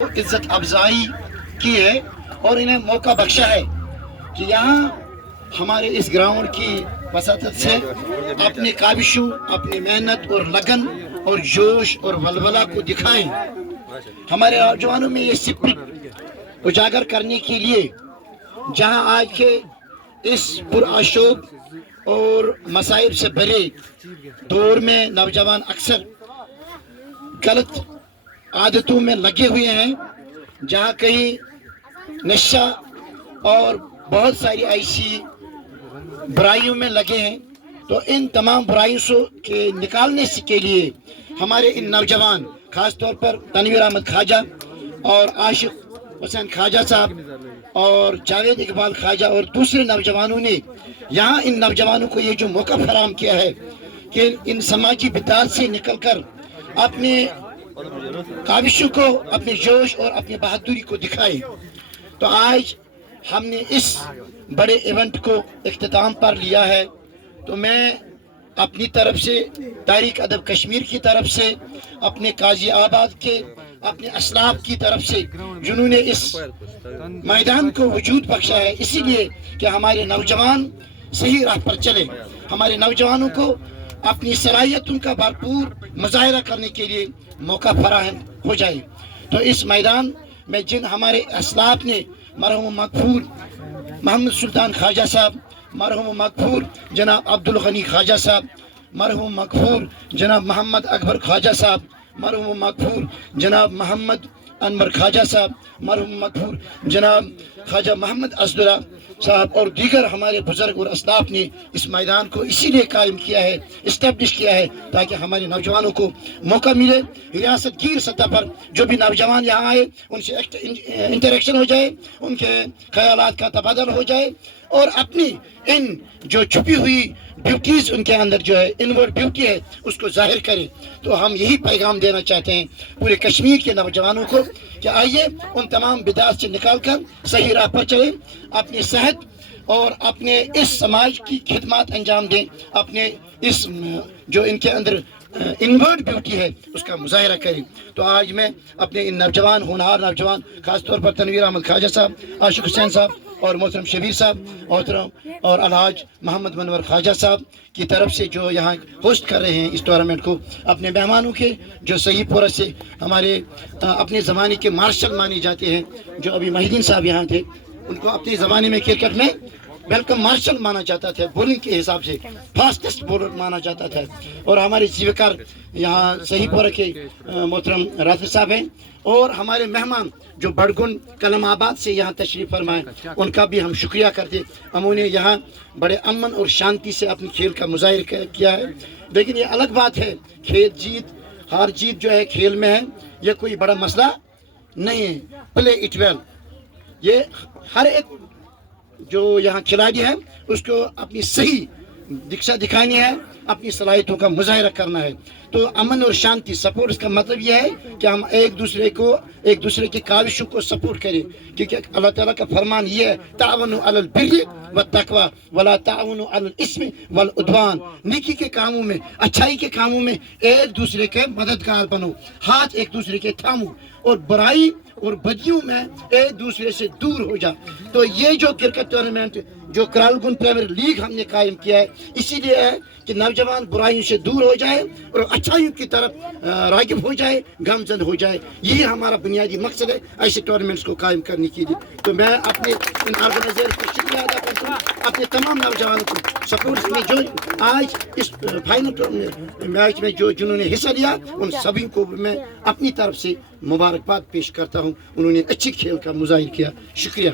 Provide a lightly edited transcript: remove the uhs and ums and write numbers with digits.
इज्जत अफजाई की है और इन्हें मौका बख्शा है कि यहाँ हमारे इस ग्राउंड की वसातत से अपनी काविशों, अपनी मेहनत और लगन और जोश और वलवला को दिखाएं। हमारे नौजवानों में ये स्पिरिट उजागर करने के लिए जहाँ आज के इस पुरअशोक और मसाइब से भरे दौर में नौजवान अक्सर गलत आदतों में लगे हुए हैं, जहाँ कहीं नशा और बहुत सारी ऐसी बुराइयों में लगे हैं। तो इन तमाम बुराइयों से के निकालने के लिए हमारे इन नौजवान, खास तौर पर तनवीर अहमद ख्वाजा और आशिक हुसैन ख्वाजा साहब और जावेद इकबाल ख्वाजा और दूसरे नौजवानों ने यहाँ इन नौजवानों को ये जो मौका फराहम किया है कि इन समाजी बिदात से निकलकर अपने काविशों को, अपने जोश और अपनी बहादुरी को दिखाए। तो आज हमने इस बड़े इवेंट को इख्तिताम पर लिया है। तो मैं अपनी तरफ से, तारीख अदब कश्मीर की तरफ से, अपने काजी आबाद के, अपने असलाफ की तरफ से, जिन्होंने इस मैदान को वजूद बख्शा है, इसीलिए कि हमारे नौजवान सही राह पर चले, हमारे नौजवानों को अपनी सलाहियतों का भरपूर मुजाहिरा करने के लिए मौका फराहम हो जाए। तो इस मैदान में जिन हमारे असलाफ ने, मरहूम मगफूर मोहम्मद सुल्तान ख्वाजा साहब, मरहूम मगफूर जनाब अब्दुल गनी ख्वाजा साहब, मरहूम मगफूर जनाब मोहम्मद अकबर ख्वाजा साहब, मरहूम मगफूर जनाब मोहम्मद अनवर ख्वाजा साहब, मरहूम मगफूर जनाब ख्वाजा मोहम्मद असदुल्ला साहब और दीगर हमारे बुजुर्ग और असलाफ ने इस मैदान को इसीलिए कायम किया है, इस्टेब्लिश किया है, ताकि हमारे नौजवानों को मौका मिले, रियासत गिर सतह पर जो भी नौजवान यहाँ आए उनसे इंटरेक्शन हो जाए, उनके ख्यालात का तबादला हो जाए और अपनी इन जो छुपी हुई ब्यूटीज़ उनके अंदर जो है, इनवर्ड ब्यूटी है, उसको जाहिर करें। तो हम यही पैगाम देना चाहते हैं पूरे कश्मीर के नौजवानों को कि आइए उन तमाम बिदात से निकाल कर सही राह पर चलें, अपनी सेहत और अपने इस समाज की खिदमत अंजाम दें, अपने इस जो इनके अंदर इनवर्ड ब्यूटी है उसका मुजाहिरा करें। तो आज मैं अपने इन नौजवान, होनहार नौजवान, खास तौर पर तनवीर अहमद ख्वाजा साहब, आशिक हुसैन साहब और मोहतरम शबीर साहब और अलहाज मोहम्मद मनवर ख्वाजा साहब की तरफ से जो यहाँ होस्ट कर रहे हैं इस टूर्नामेंट को, अपने मेहमानों के जो सही पूरा से हमारे अपने ज़माने के मार्शल माने जाते हैं, जो अभी महिदीन साहब यहाँ थे, उनको अपने ज़माने में क्रिकेट में वेलकम मार्शल माना जाता था, बॉलिंग के हिसाब से फास्टेस्ट बॉलर माना जाता था। और हमारे जीवकार यहाँ सही पूरा के मोहतरम राफिज साहब हैं और हमारे मेहमान जो बड़गुन कलमाबाद से यहाँ तशरीफ़ फरमाए, उनका भी हम शुक्रिया करते। उन्होंने यहाँ बड़े अमन और शांति से अपनी खेल का मुजाहिरा किया है। लेकिन ये अलग बात है, खेल जीत हार जीत जो है खेल में है, ये कोई बड़ा मसला नहीं है। प्ले इट वेल, ये हर एक जो यहाँ खिलाड़ी है उसको अपनी सही दिशा दिखानी है, अपनी सलाहियतों का मुजाहिरा करना है। तो अमन और शांति सपोर्ट, इसका मतलब यह है कि हम एक दूसरे की काविशों को सपोर्ट करें, क्योंकि अल्लाह ताला का फरमान ये है, तावनु अलल बिर्रि व तक़वा वला तावनु अलल इस्मि वल उद्वान। नेकी के कामों में, अच्छाई के कामों में एक दूसरे के मददगार बनो, हाथ एक दूसरे के थामो और बुराई और बदियों में एक दूसरे से दूर हो जा। तो ये जो क्रिकेट टूर्नामेंट जो करालगुन प्रीमियर लीग हमने कायम किया है, इसीलिए है कि नौजवान बुराइयों से दूर हो जाए और अच्छाइयों की तरफ रागिब हो जाए, गामजन हो जाए। यही हमारा बुनियादी मकसद है ऐसे टूर्नामेंट्स को कायम करने के लिए। तो मैं अपने इन ऑर्गेनाइजर्स को शुक्रिया अदा करता हूँ, अपने तमाम नौजवानों को सपोर्ट में जो आज इस फाइनल मैच में जो जिन्होंने हिस्सा लिया, उन सभी को मैं अपनी तरफ से मुबारकबाद पेश करता हूँ। उन्होंने अच्छी खेल का मुजाहिर किया। शुक्रिया।